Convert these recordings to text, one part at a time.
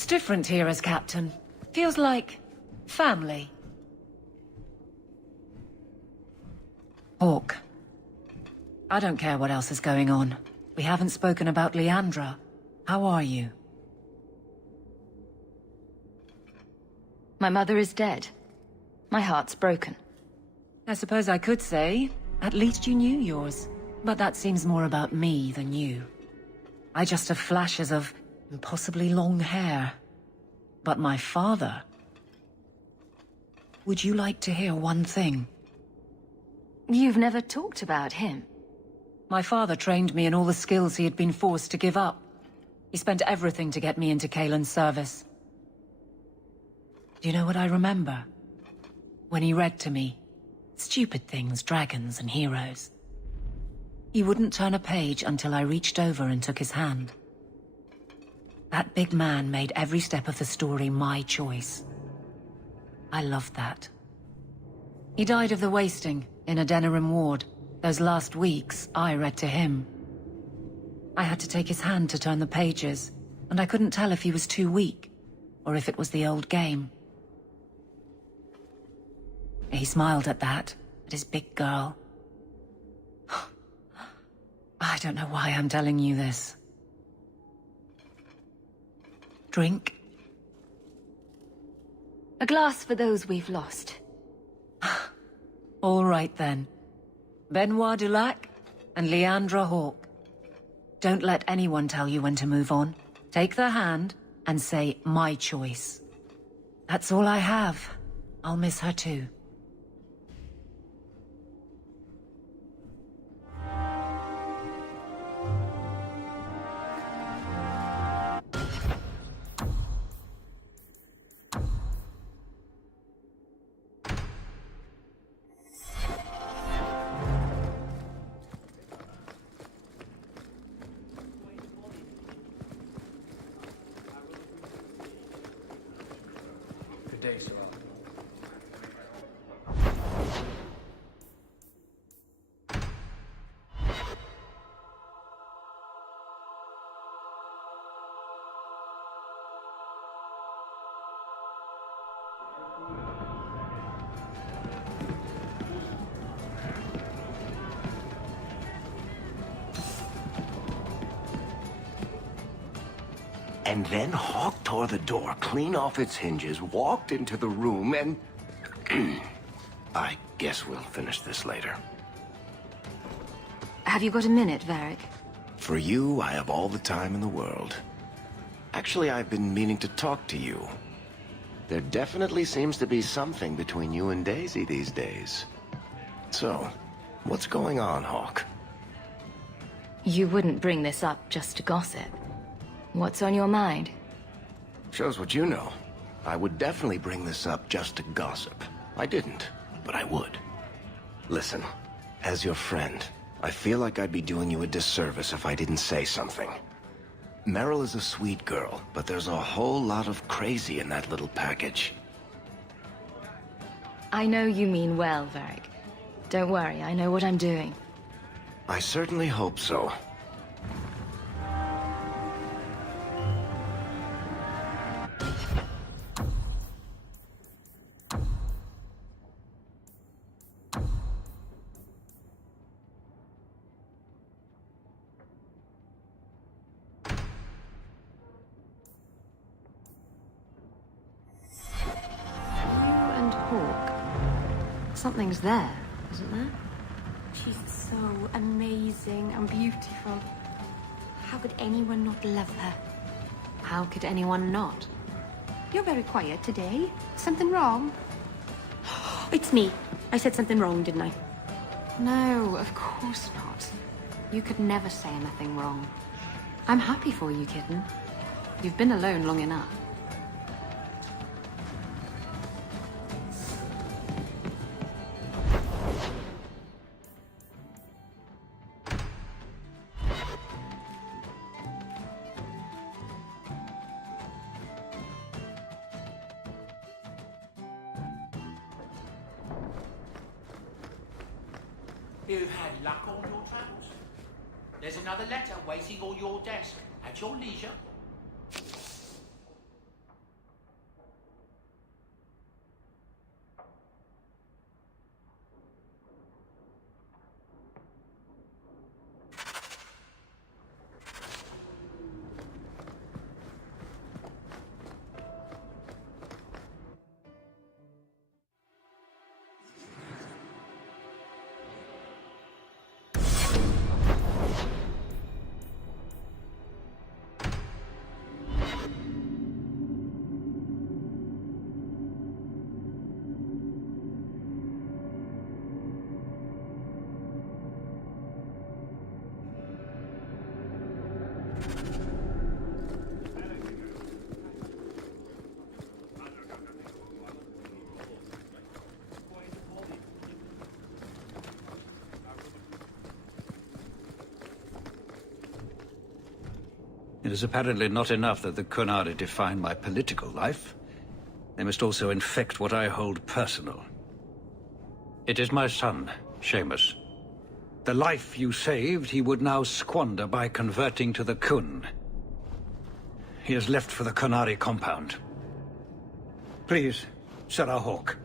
It's different here as captain. Feels like family. Hawke. I don't care what else is going on. We haven't spoken about Leandra. How are you? My mother is dead. My heart's broken. I suppose I could say, at least you knew yours. But that seems more about me than you. I just have flashes of impossibly long hair. But my father... Would you like to hear one thing? You've never talked about him. My father trained me in all the skills he had been forced to give up. He spent everything to get me into Kaelin's service. Do you know what I remember? When he read to me. Stupid things, dragons and heroes. He wouldn't turn a page until I reached over and took his hand. That big man made every step of the story my choice. I loved that. He died of the wasting in Adenirim ward. Those last weeks, I read to him. I had to take his hand to turn the pages, and I couldn't tell if he was too weak, or if it was the old game. He smiled at that, at his big girl. I don't know why I'm telling you this. Drink? A glass for those we've lost. All right then. Benoit Dulac and Leandra Hawke. Don't let anyone tell you when to move on. Take their hand and say, my choice. That's all I have. I'll miss her too. Good day, sir. And then Hawke tore the door clean off its hinges, walked into the room, and... I guess we'll finish this later. Have you got a minute, Varric? For you, I have all the time in the world. Actually, I've been meaning to talk to you. There definitely seems to be something between you and Daisy these days. So, what's going on, Hawke? You wouldn't bring this up just to gossip. What's on your mind? Shows what you know. I would definitely bring this up just to gossip. I didn't, but I would. Listen, as your friend, I feel like I'd be doing you a disservice if I didn't say something. Meryl is a sweet girl, but there's a whole lot of crazy in that little package. I know you mean well, Varric. Don't worry, I know what I'm doing. I certainly hope so. Something's there, isn't there? She's so amazing and beautiful. How could anyone not love her? How could anyone not? You're very quiet today. Something wrong? It's me. I said something wrong, didn't I? No, of course not. You could never say anything wrong. I'm happy for you, kitten. You've been alone long enough. You've had luck on your travels. There's another letter waiting on your desk at your leisure. It is apparently not enough that the Qunari define my political life. They must also infect what I hold personal. It is my son, Seamus. The life you saved, he would now squander by converting to the Qun. He has left for the Qunari compound. Please, Sarah Hawke,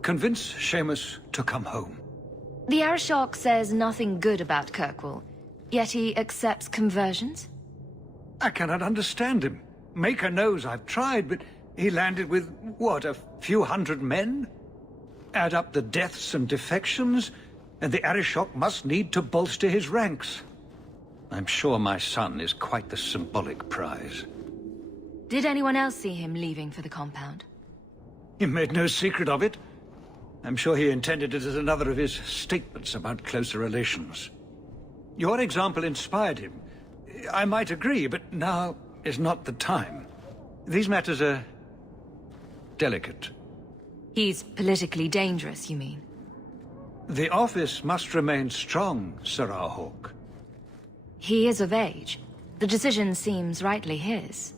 convince Seamus to come home. The Arishok says nothing good about Kirkwall, yet he accepts conversions? I cannot understand him. Maker knows I've tried, but he landed with, what, a few hundred men? Add up the deaths and defections, and the Arishok must need to bolster his ranks. I'm sure my son is quite the symbolic prize. Did anyone else see him leaving for the compound? He made no secret of it. I'm sure he intended it as another of his statements about closer relations. Your example inspired him. I might agree, but now is not the time. These matters are delicate. He's politically dangerous, you mean? The office must remain strong, Sarah Hawke. He is of age. The decision seems rightly his.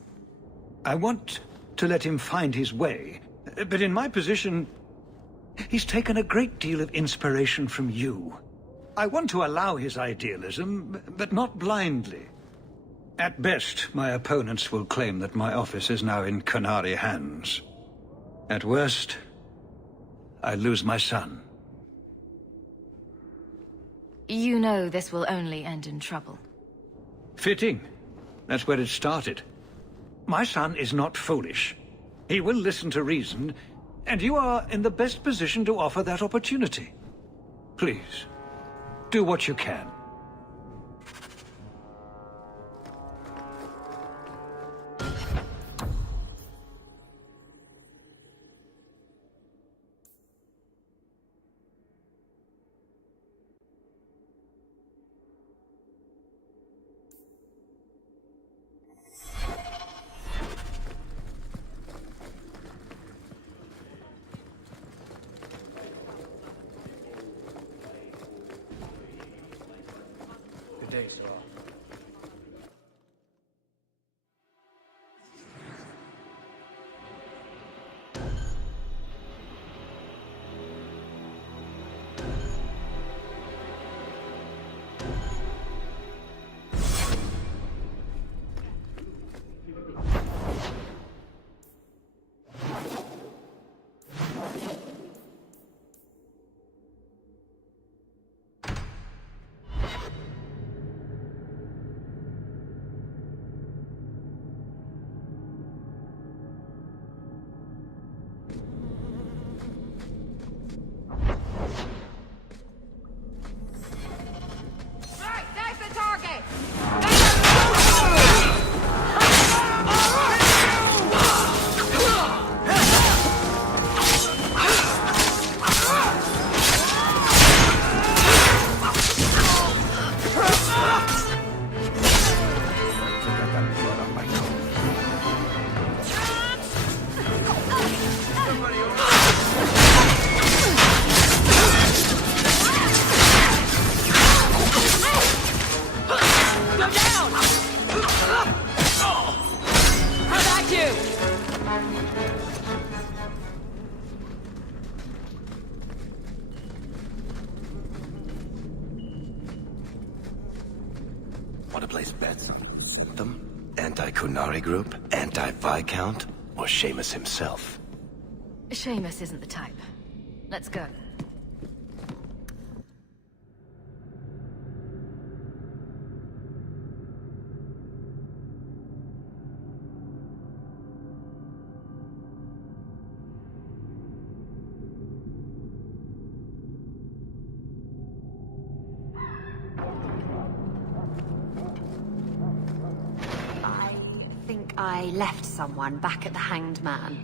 I want to let him find his way, but in my position, he's taken a great deal of inspiration from you. I want to allow his idealism, but not blindly. At best, my opponents will claim that my office is now in Qunari hands. At worst, I lose my son. You know this will only end in trouble. Fitting. That's where it started. My son is not foolish. He will listen to reason, and you are in the best position to offer that opportunity. Please, do what you can. Want to place bets on them? Anti-Qunari group? Anti-Viscount? Or Seamus himself? Seamus isn't the type. Let's go. I left someone back at the Hanged Man.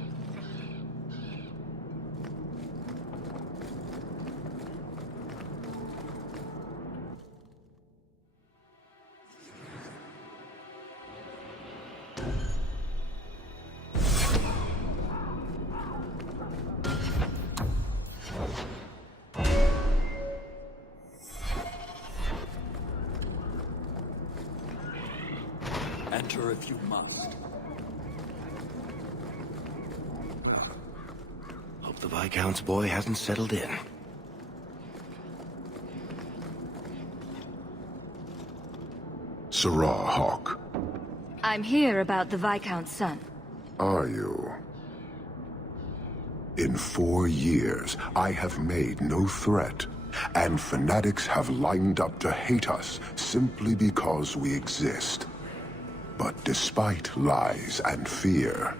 Enter if you must. Hope the Viscount's boy hasn't settled in. Sarah Hawke. I'm here about the Viscount's son. Are you? In 4 years, I have made no threat, and fanatics have lined up to hate us simply because we exist. But despite lies and fear,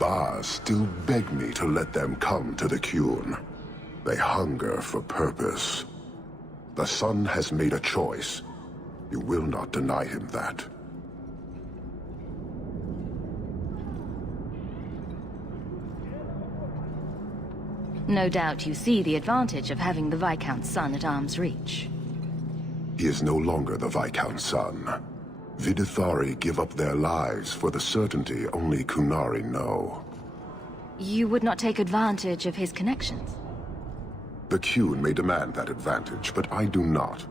Baz still beg me to let them come to the Qun. They hunger for purpose. The son has made a choice. You will not deny him that. No doubt you see the advantage of having the Viscount's son at arm's reach. He is no longer the Viscount's son. Vidithari give up their lives for the certainty only Qunari know. You would not take advantage of his connections? The Qun may demand that advantage, but I do not.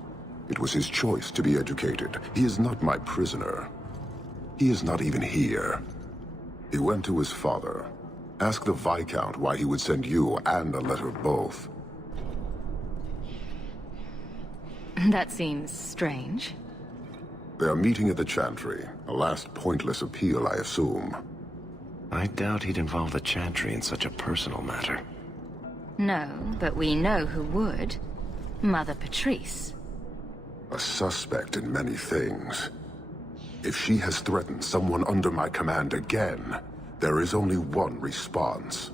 It was his choice to be educated. He is not my prisoner. He is not even here. He went to his father. Ask the Viscount why he would send you and a letter both. That seems strange. They are meeting at the Chantry. A last pointless appeal, I assume. I doubt he'd involve the Chantry in such a personal matter. No, but we know who would. Mother Patrice. A suspect in many things. If she has threatened someone under my command again, there is only one response.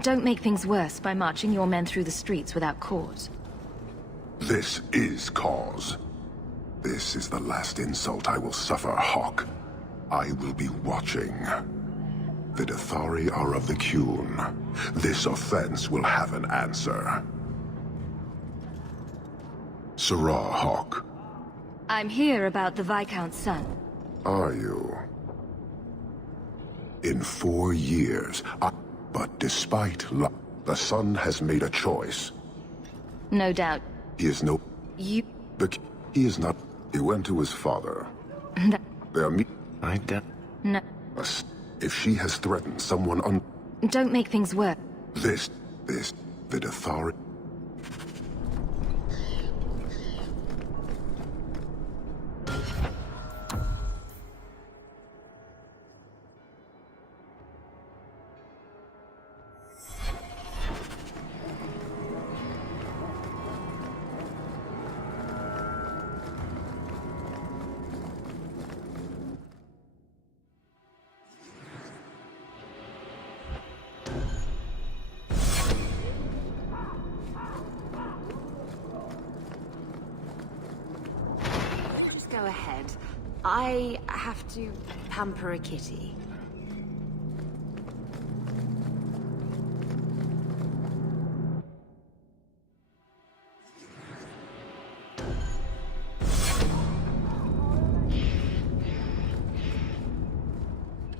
Don't make things worse by marching your men through the streets without cause. This is cause. This is the last insult I will suffer, Hawke. I will be watching. The Vidithari are of the Qun. This offense will have an answer. Sarah Hawke. I'm here about the Viscount's son. Are you? In 4 years, but despite the son has made a choice. No doubt. He is no... You... He is not... He went to his father. They are I doubt... No. If she has threatened someone Don't make things worse. This, Vidithari... Go ahead. I have to pamper a kitty.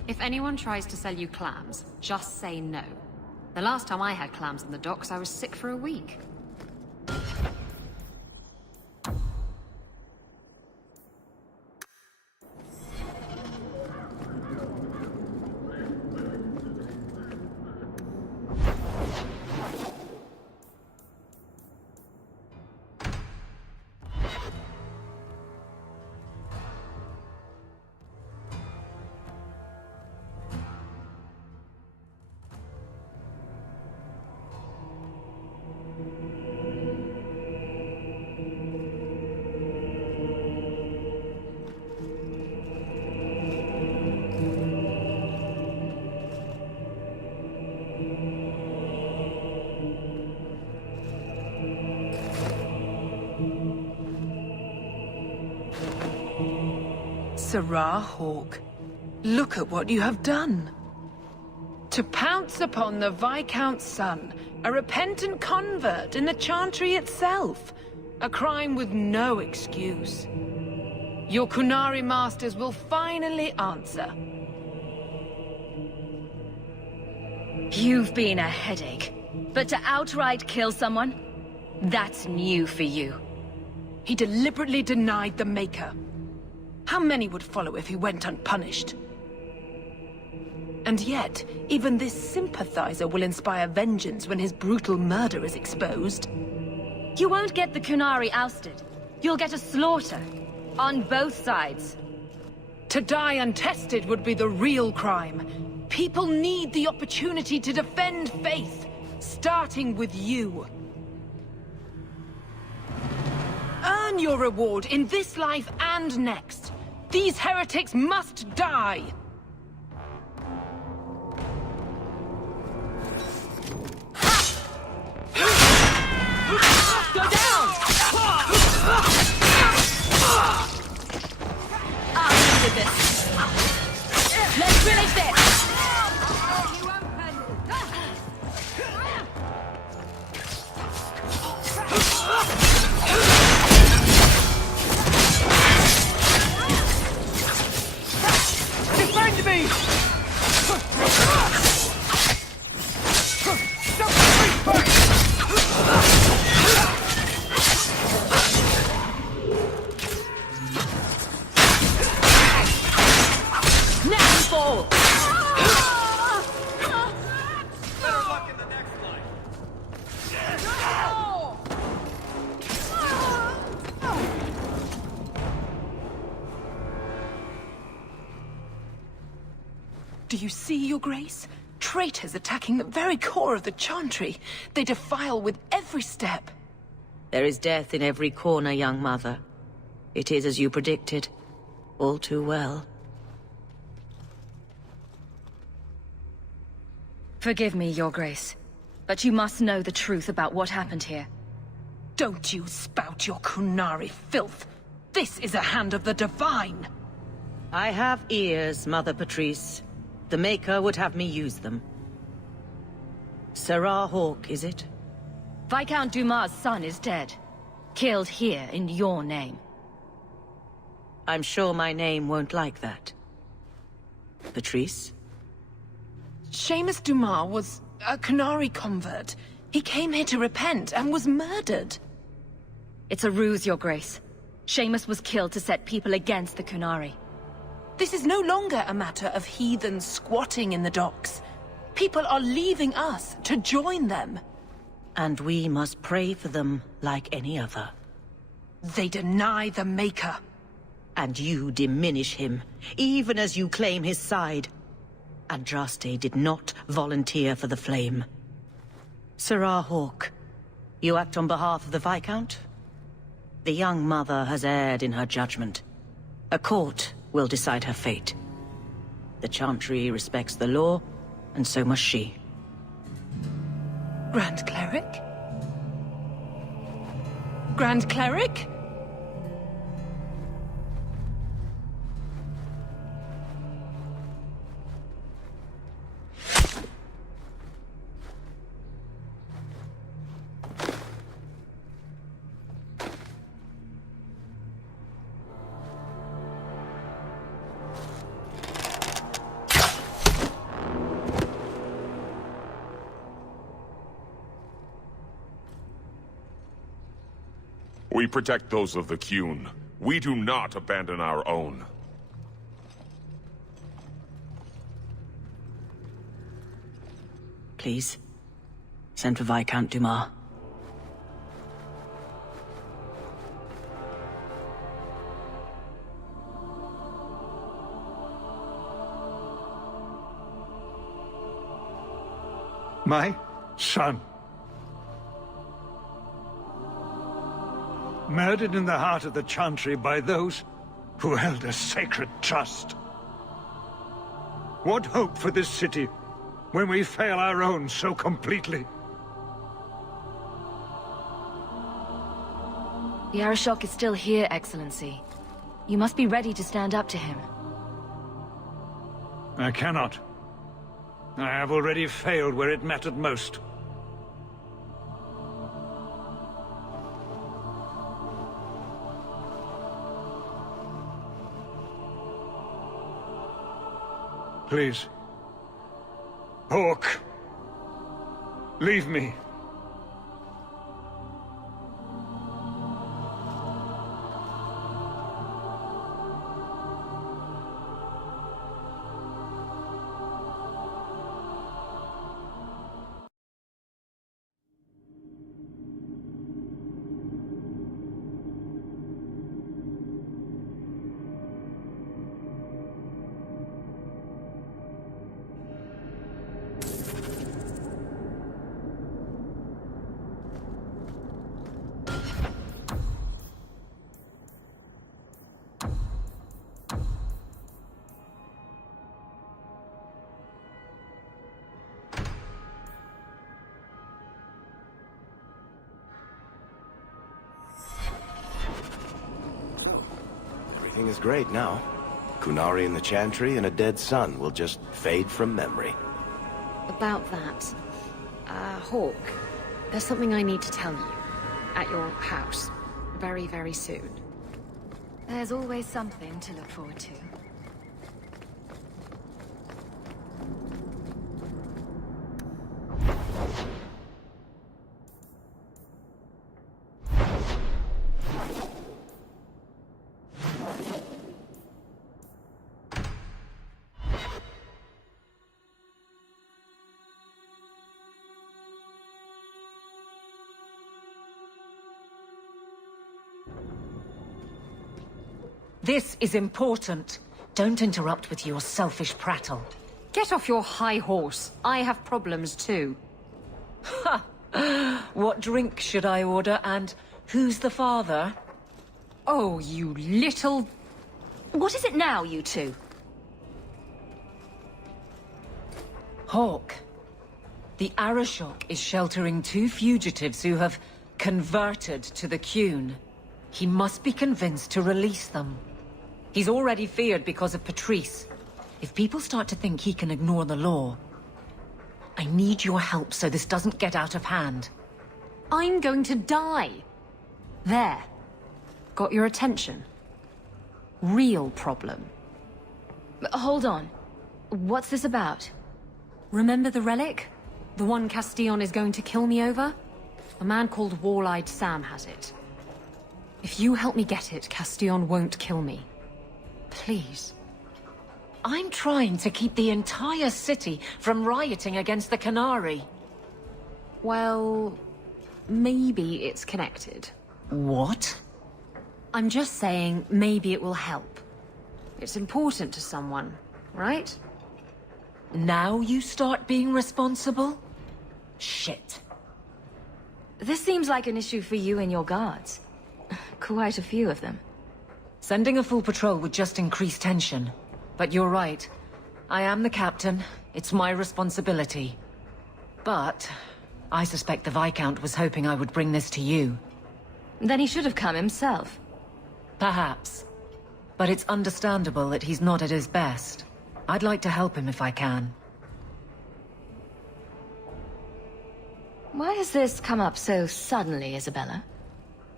If anyone tries to sell you clams, just say no. The last time I had clams in the docks, I was sick for a week. Sarah Hawke, look at what you have done. To pounce upon the Viscount's son, a repentant convert in the Chantry itself, a crime with no excuse. Your Qunari masters will finally answer. You've been a headache, but to outright kill someone? That's new for you. He deliberately denied the Maker. How many would follow if he went unpunished? And yet, even this sympathizer will inspire vengeance when his brutal murder is exposed. You won't get the Qunari ousted. You'll get a slaughter. On both sides. To die untested would be the real crime. People need the opportunity to defend faith, starting with you. Earn your reward in this life and next. These heretics must die! Go down! I'll deal with this. Let's finish this! Defend me! Fall! Better luck in the next life. Do you see, Your Grace? Traitors attacking the very core of the Chantry. They defile with every step. There is death in every corner, young mother. It is as you predicted. All too well. Forgive me, Your Grace, but you must know the truth about what happened here. Don't you spout your Qunari filth. This is a hand of the Divine. I have ears, Mother Patrice. The Maker would have me use them. Sarah Hawke, is it? Viscount Dumas' son is dead. Killed here in your name. I'm sure my name won't like that. Patrice? Seamus Dumas was a Qunari convert. He came here to repent and was murdered. It's a ruse, Your Grace. Seamus was killed to set people against the Qunari. This is no longer a matter of heathens squatting in the docks. People are leaving us to join them. And we must pray for them like any other. They deny the Maker. And you diminish him, even as you claim his side. Andraste did not volunteer for the flame. Sarah Hawke, you act on behalf of the Viscount? The young mother has erred in her judgment. A court will decide her fate. The Chantry respects the law, and so must she. Grand Cleric? Grand Cleric? We protect those of the Qun. We do not abandon our own. Please, send for Viscount Dumas. My son. Murdered in the heart of the Chantry by those who held a sacred trust. What hope for this city when we fail our own so completely? The Arishok is still here, Excellency. You must be ready to stand up to him. I cannot. I have already failed where it mattered most. Please. Hawke. Leave me. is great now. Qunari and the Chantry and a dead son will just fade from memory. About that, Hawke, there's something I need to tell you. At your house. Very, very soon. There's always something to look forward to. This is important. Don't interrupt with your selfish prattle. Get off your high horse. I have problems too. Ha! What drink should I order, and who's the father? Oh, you little... What is it now, you two? Hawke. The Arishok is sheltering 2 fugitives who have converted to the Qun. He must be convinced to release them. He's already feared because of Patrice. If people start to think he can ignore the law, I need your help so this doesn't get out of hand. I'm going to die. There. Got your attention? Real problem. Hold on. What's this about? Remember the relic? The one Castillon is going to kill me over? A man called Wall-Eyed Sam has it. If you help me get it, Castillon won't kill me. Please. I'm trying to keep the entire city from rioting against the Qunari. Well, maybe it's connected. What? I'm just saying, maybe it will help. It's important to someone, right? Now you start being responsible? Shit. This seems like an issue for you and your guards. Quite a few of them. Sending a full patrol would just increase tension. But you're right. I am the captain. It's my responsibility. But I suspect the Viscount was hoping I would bring this to you. Then he should have come himself. Perhaps. But it's understandable that he's not at his best. I'd like to help him if I can. Why has this come up so suddenly, Isabella?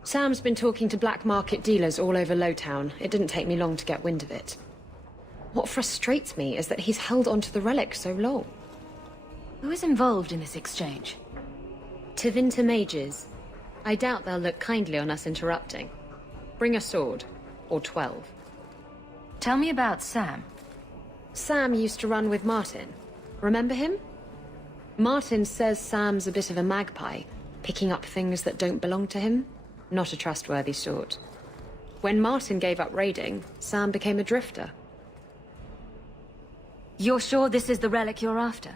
Sam's been talking to black market dealers all over Lowtown. It didn't take me long to get wind of it. What frustrates me is that he's held onto the relic so long. Who is involved in this exchange? Tevinter mages. I doubt they'll look kindly on us interrupting. Bring a sword. Or 12. Tell me about Sam. Sam used to run with Martin. Remember him? Martin says Sam's a bit of a magpie, picking up things that don't belong to him. Not a trustworthy sort. When Martin gave up raiding, Sam became a drifter. You're sure this is the relic you're after?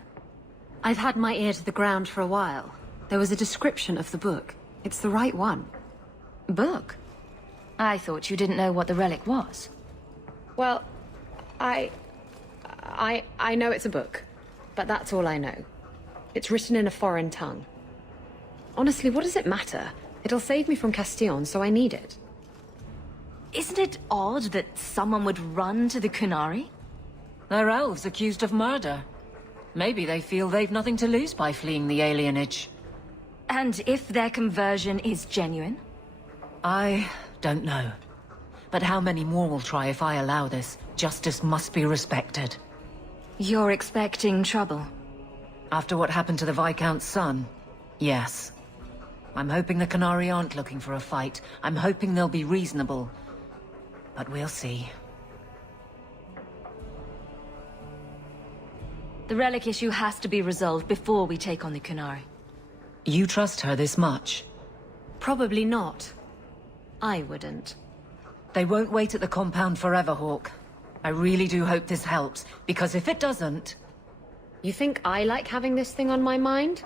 I've had my ear to the ground for a while. There was a description of the book. It's the right one. Book? I thought you didn't know what the relic was. Well, I know it's a book, but that's all I know. It's written in a foreign tongue. Honestly, what does it matter? It'll save me from Castillon, so I need it. Isn't it odd that someone would run to the Qunari? They're elves accused of murder. Maybe they feel they've nothing to lose by fleeing the alienage. And if their conversion is genuine? I don't know. But how many more will try if I allow this? Justice must be respected. You're expecting trouble? After what happened to the Viscount's son, yes. I'm hoping the Qunari aren't looking for a fight. I'm hoping they'll be reasonable. But we'll see. The relic issue has to be resolved before we take on the Qunari. You trust her this much? Probably not. I wouldn't. They won't wait at the compound forever, Hawke. I really do hope this helps, because if it doesn't... You think I like having this thing on my mind?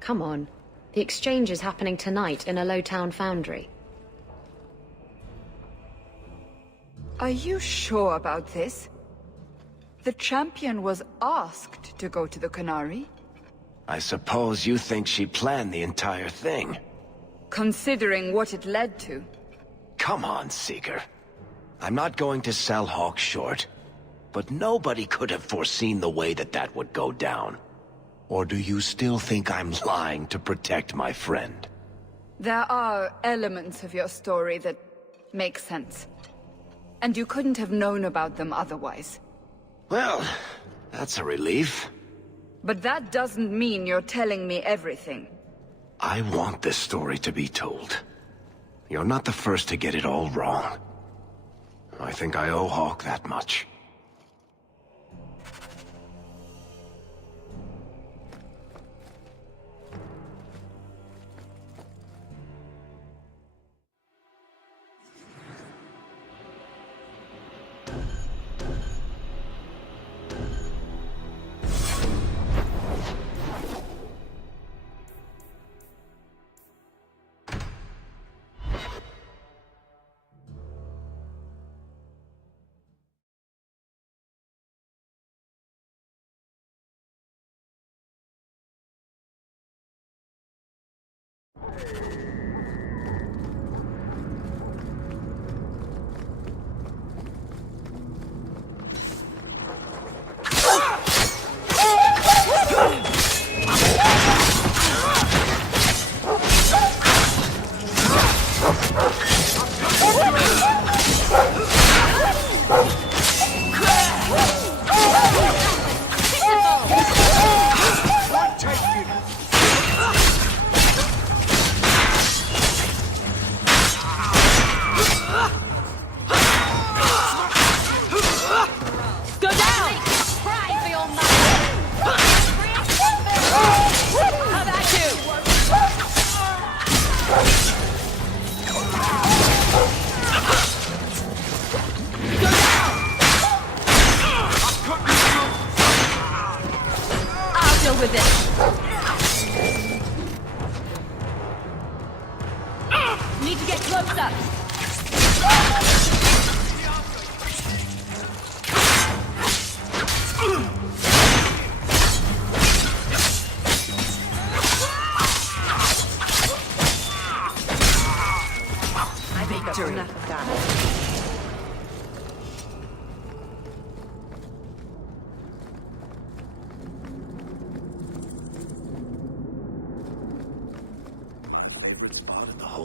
Come on. The exchange is happening tonight in a Lowtown foundry. Are you sure about this? The champion was asked to go to the Qunari. I suppose you think she planned the entire thing. Considering what it led to. Come on, Seeker. I'm not going to sell Hawke short, but nobody could have foreseen the way that would go down. Or do you still think I'm lying to protect my friend? There are elements of your story that make sense. And you couldn't have known about them otherwise. Well, that's a relief. But that doesn't mean you're telling me everything. I want this story to be told. You're not the first to get it all wrong. I think I owe Hawke that much.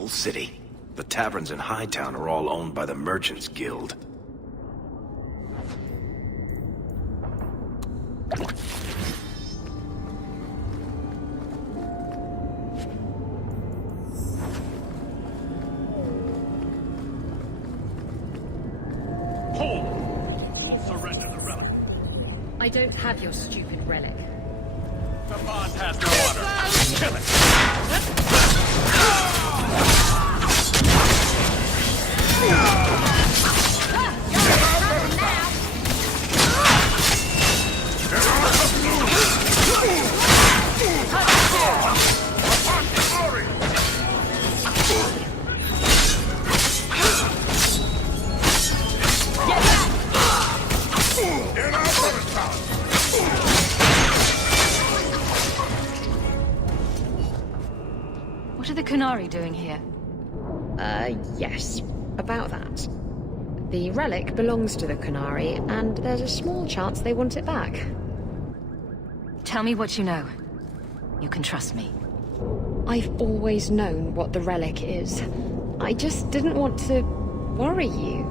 City. The taverns in Hightown are all owned by the Merchants Guild. You'll surrender the relic. I don't have your stupid relic. The bond has no honor. Kill it! What are the Qunari doing here? Yes. About that. The relic belongs to the Qunari, and there's a small chance they want it back. Tell me what you know. You can trust me. I've always known what the relic is. I just didn't want to worry you.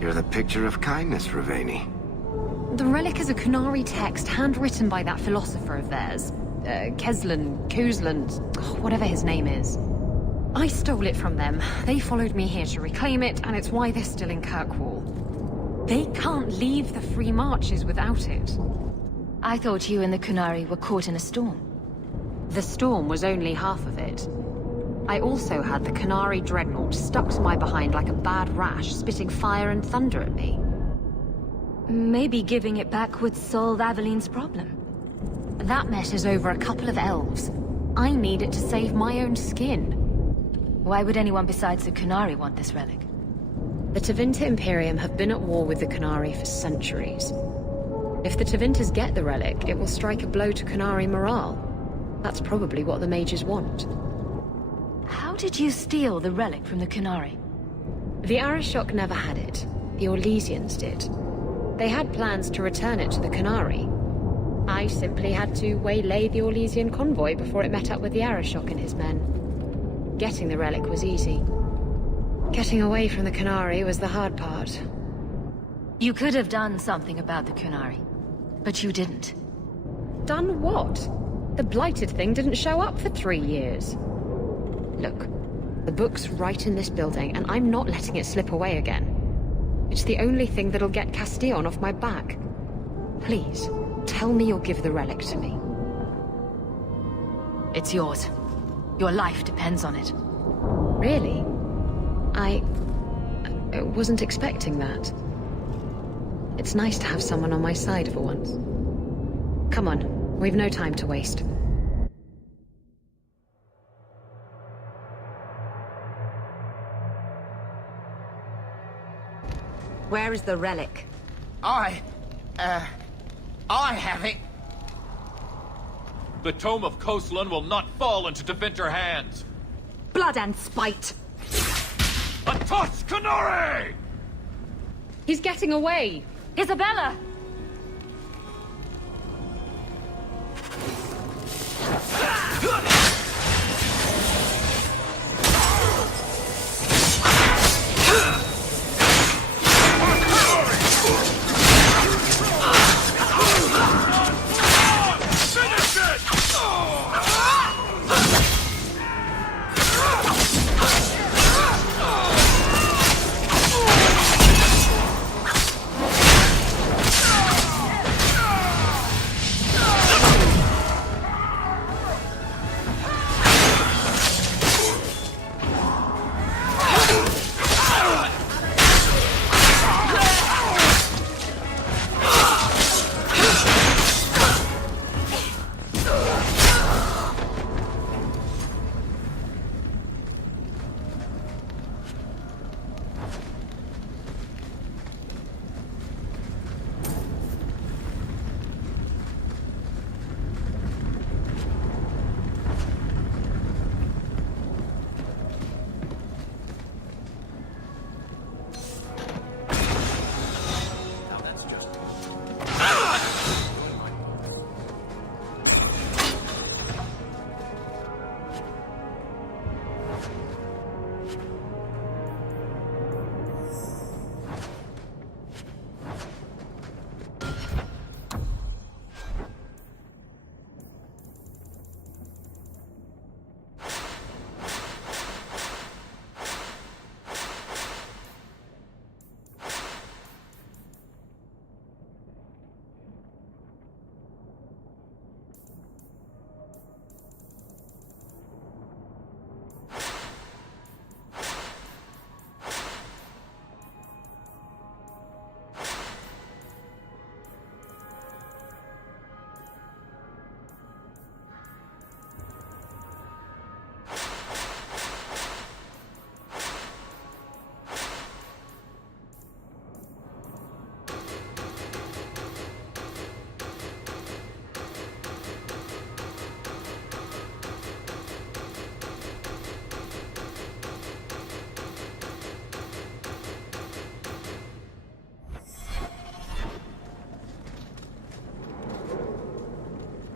You're the picture of kindness, Raveni. The relic is a Qunari text handwritten by that philosopher of theirs. Kozlan, whatever his name is. I stole it from them. They followed me here to reclaim it, and it's why they're still in Kirkwall. They can't leave the Free Marches without it. I thought you and the Qunari were caught in a storm. The storm was only half of it. I also had the Qunari dreadnought stuck to my behind like a bad rash, spitting fire and thunder at me. Maybe giving it back would solve Aveline's problem. That mess is over a couple of elves. I need it to save my own skin. Why would anyone besides the Qunari want this relic? The Tevinter Imperium have been at war with the Qunari for centuries. If the Tevinters get the relic, it will strike a blow to Qunari morale. That's probably what the mages want. How did you steal the relic from the Qunari? The Arishok never had it. The Orlesians did. They had plans to return it to the Qunari. I simply had to waylay the Orlesian convoy before it met up with the Arishok and his men. Getting the relic was easy. Getting away from the Qunari was the hard part. You could have done something about the Qunari, but you didn't. Done what? The blighted thing didn't show up for 3 years. Look, the book's right in this building, and I'm not letting it slip away again. It's the only thing that'll get Castillon off my back. Please, tell me you'll give the relic to me. It's yours. Your life depends on it. Really? I wasn't expecting that. It's nice to have someone on my side for once. Come on, we've no time to waste. Where is the relic? I have it. The Tome of Koslan will not fall into Devinter hands. Blood and spite! A toss, Qunari! He's getting away! Isabella!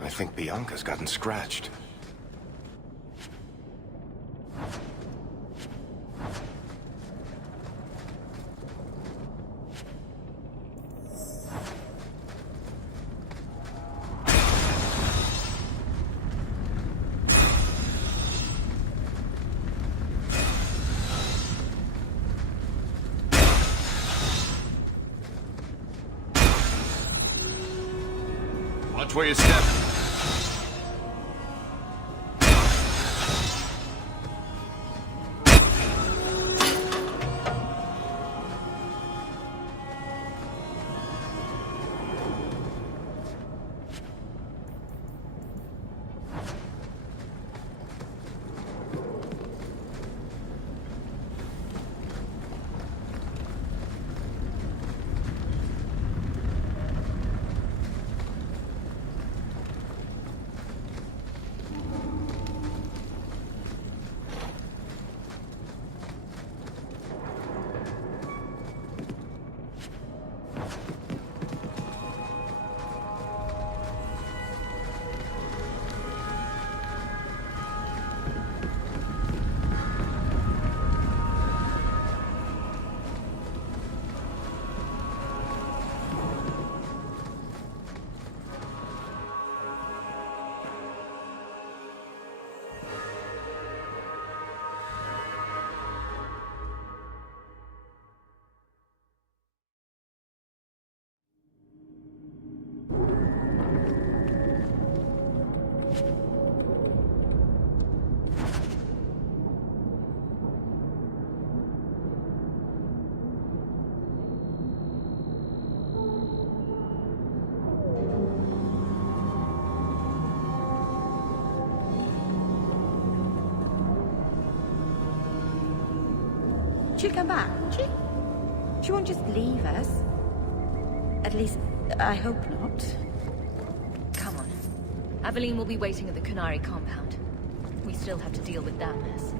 I think Bianca's gotten scratched. Watch where you step. She'll come back, won't she? She won't just leave us. At least, I hope not. Come on. Aveline will be waiting at the Qunari compound. We still have to deal with that mess.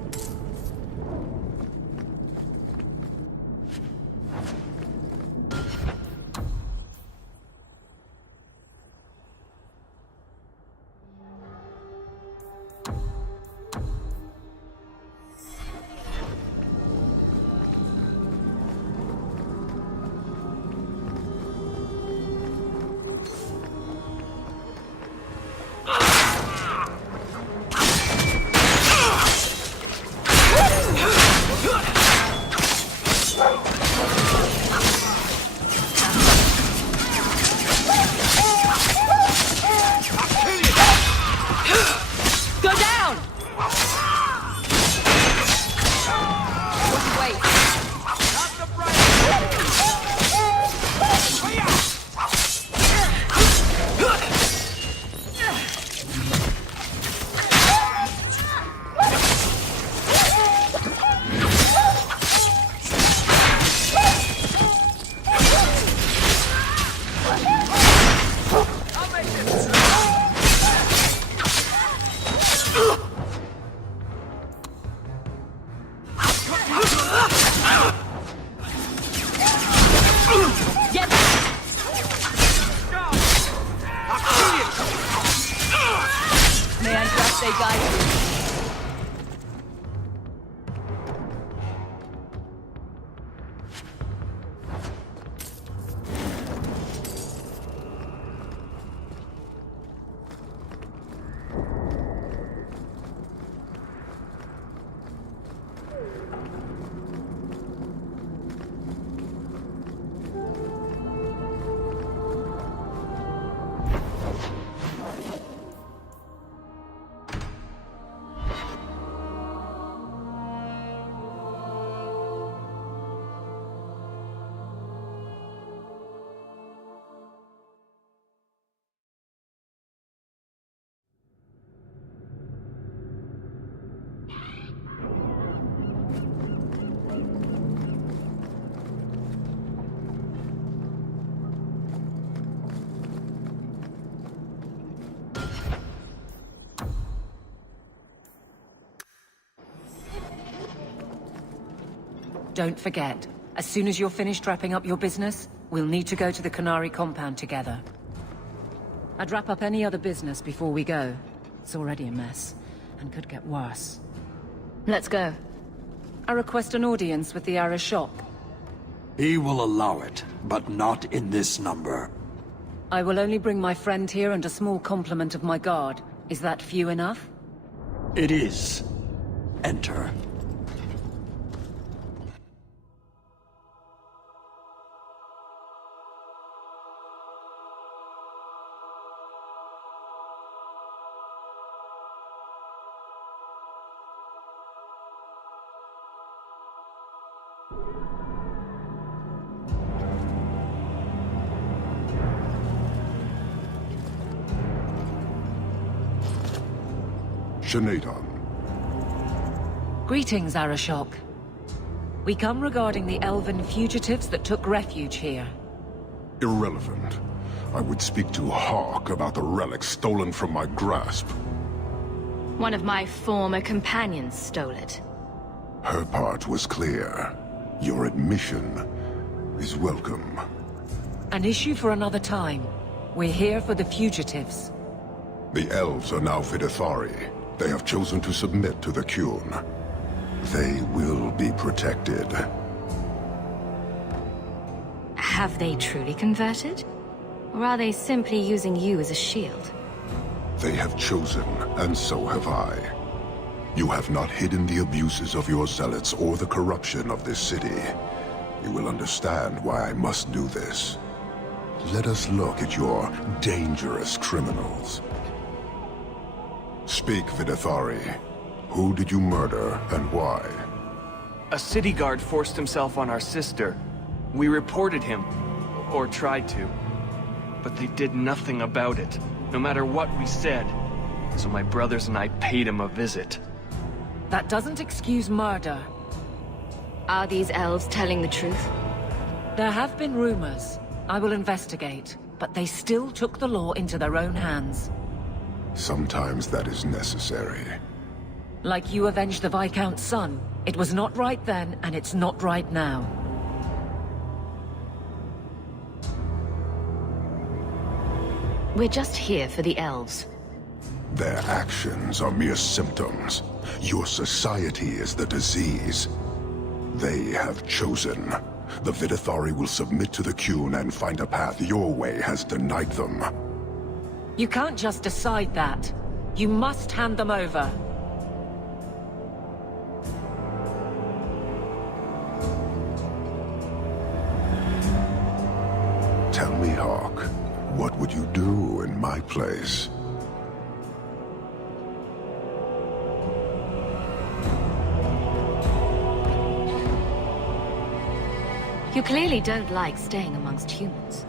Don't forget, as soon as you're finished wrapping up your business, we'll need to go to the Qunari compound together. I'd wrap up any other business before we go. It's already a mess, and could get worse. Let's go. I request an audience with the Arishok. He will allow it, but not in this number. I will only bring my friend here and a small complement of my guard. Is that few enough? It is. Enter. Shanatan. Greetings, Arishok. We come regarding the elven fugitives that took refuge here. Irrelevant. I would speak to Hawke about the relic stolen from my grasp. One of my former companions stole it. Her part was clear. Your admission is welcome. An issue for another time. We're here for the fugitives. The elves are now Videthari. They have chosen to submit to the Qun. They will be protected. Have they truly converted? Or are they simply using you as a shield? They have chosen, and so have I. You have not hidden the abuses of your zealots or the corruption of this city. You will understand why I must do this. Let us look at your dangerous criminals. Speak, Videthari. Who did you murder, and why? A city guard forced himself on our sister. We reported him, or tried to. But they did nothing about it, no matter what we said. So my brothers and I paid him a visit. That doesn't excuse murder. Are these elves telling the truth? There have been rumors. I will investigate, but they still took the law into their own hands. Sometimes that is necessary. Like you avenged the Viscount's son. It was not right then, and it's not right now. We're just here for the elves. Their actions are mere symptoms. Your society is the disease. They have chosen. The Vidithari will submit to the Qun and find a path your way has denied them. You can't just decide that. You must hand them over. Tell me, Hawke, what would you do in my place? You clearly don't like staying amongst humans.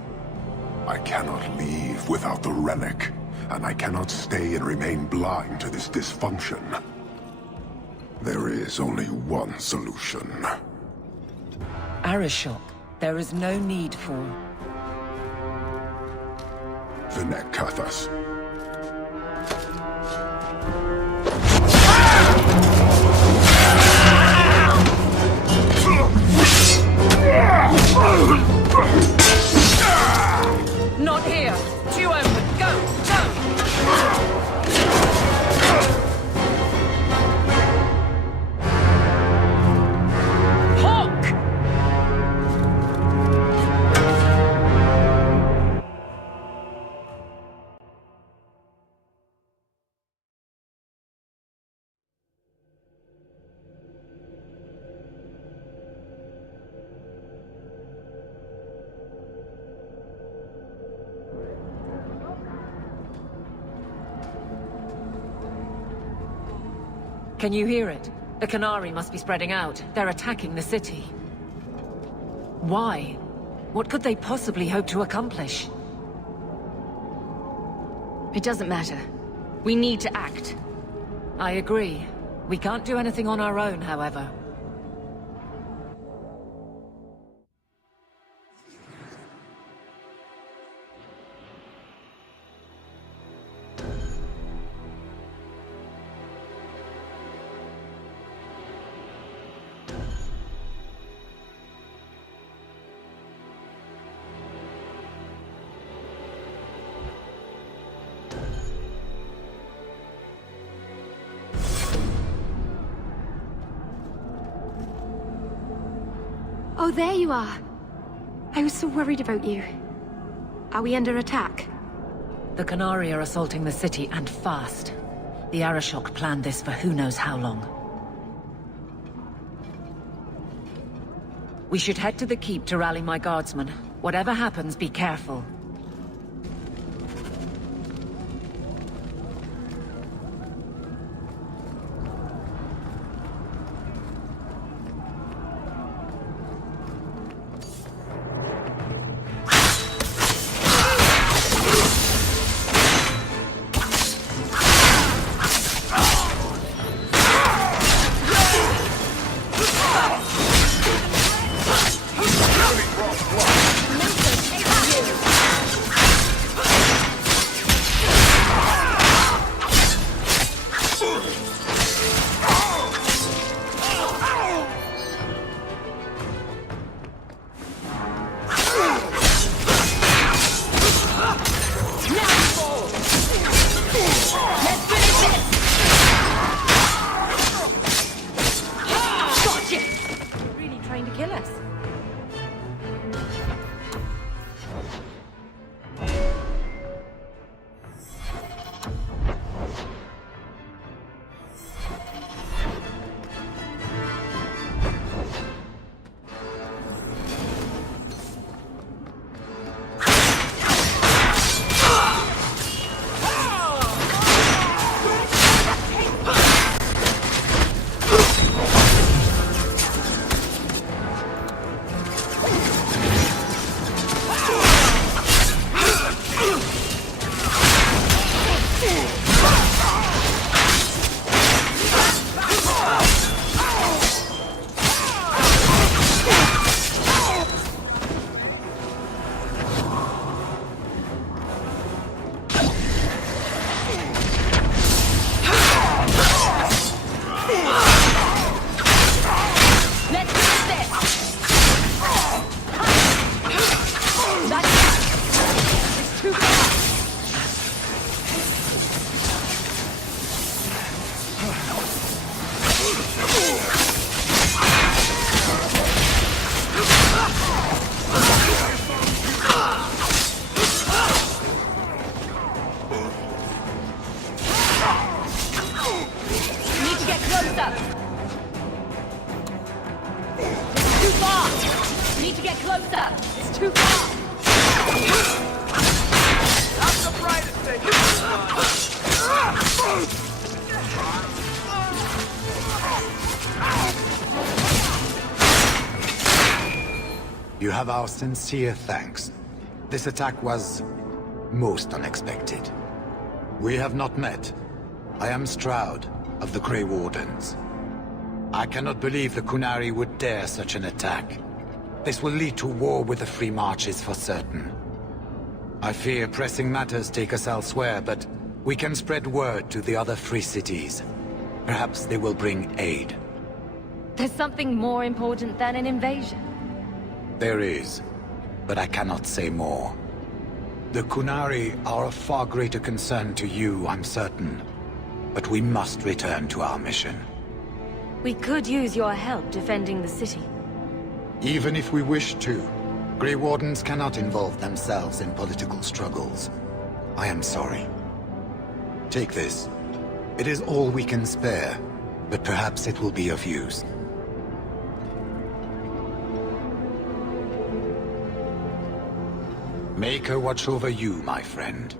I cannot leave without the relic, and I cannot stay and remain blind to this dysfunction. There is only one solution. Arishok, there is no need for... Vinekathas. Not here! Too open! Go! Go! Hawke! Can you hear it? The Qunari must be spreading out. They're attacking the city. Why? What could they possibly hope to accomplish? It doesn't matter. We need to act. I agree. We can't do anything on our own, however. Oh, there you are. I was so worried about you. Are we under attack? The Qunari are assaulting the city, and fast. The Arishok planned this for who knows how long. We should head to the keep to rally my guardsmen. Whatever happens, be careful. have our sincere thanks. This attack was most unexpected. We have not met. I am Stroud, of the Grey Wardens. I cannot believe the Qunari would dare such an attack. This will lead to war with the Free Marches for certain. I fear pressing matters take us elsewhere, but we can spread word to the other free cities. Perhaps they will bring aid. There's something more important than an invasion. There is, but I cannot say more. The Qunari are of far greater concern to you, I'm certain. But we must return to our mission. We could use your help defending the city. Even if we wish to, Grey Wardens cannot involve themselves in political struggles. I am sorry. Take this. It is all we can spare, but perhaps it will be of use. Make her watch over you, my friend.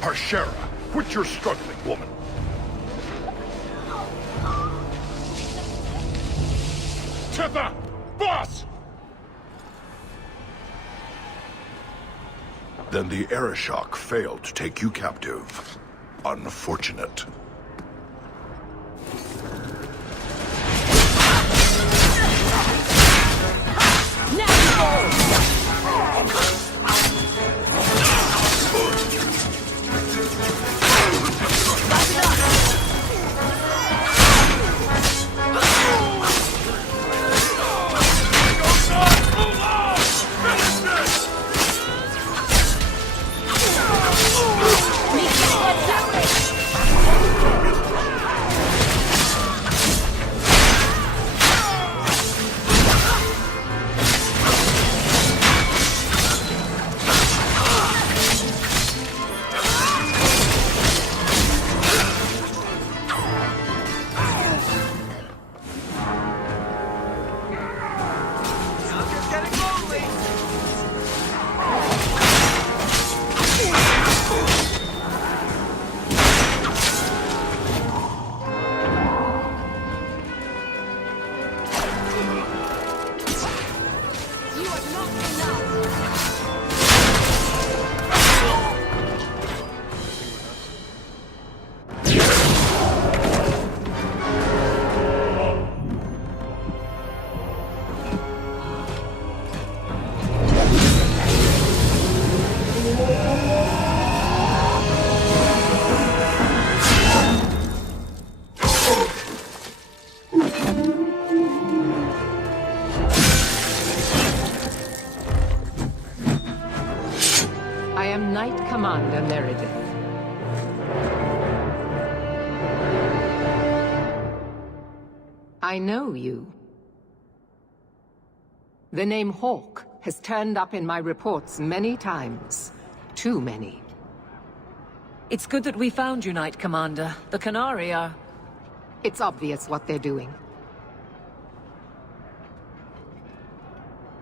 Harshera, quit your struggling, woman. Titha! Boss! Then the Arishok failed to take you captive. Unfortunate. Knight-Commander Meredith. I know you. The name Hawke has turned up in my reports many times. Too many. It's good that we found you, Knight-Commander. The Qunari are... It's obvious what they're doing.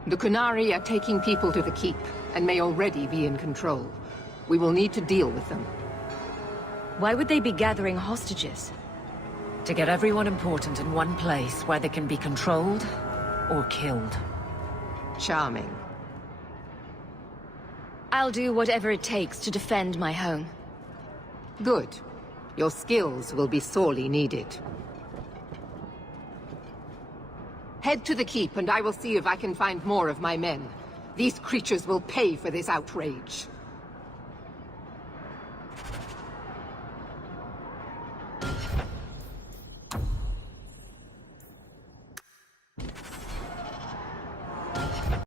The Qunari are taking people to the Keep, and may already be in control. We will need to deal with them. Why would they be gathering hostages? To get everyone important in one place where they can be controlled or killed. Charming. I'll do whatever it takes to defend my home. Good. Your skills will be sorely needed. Head to the Keep, and I will see if I can find more of my men. These creatures will pay for this outrage.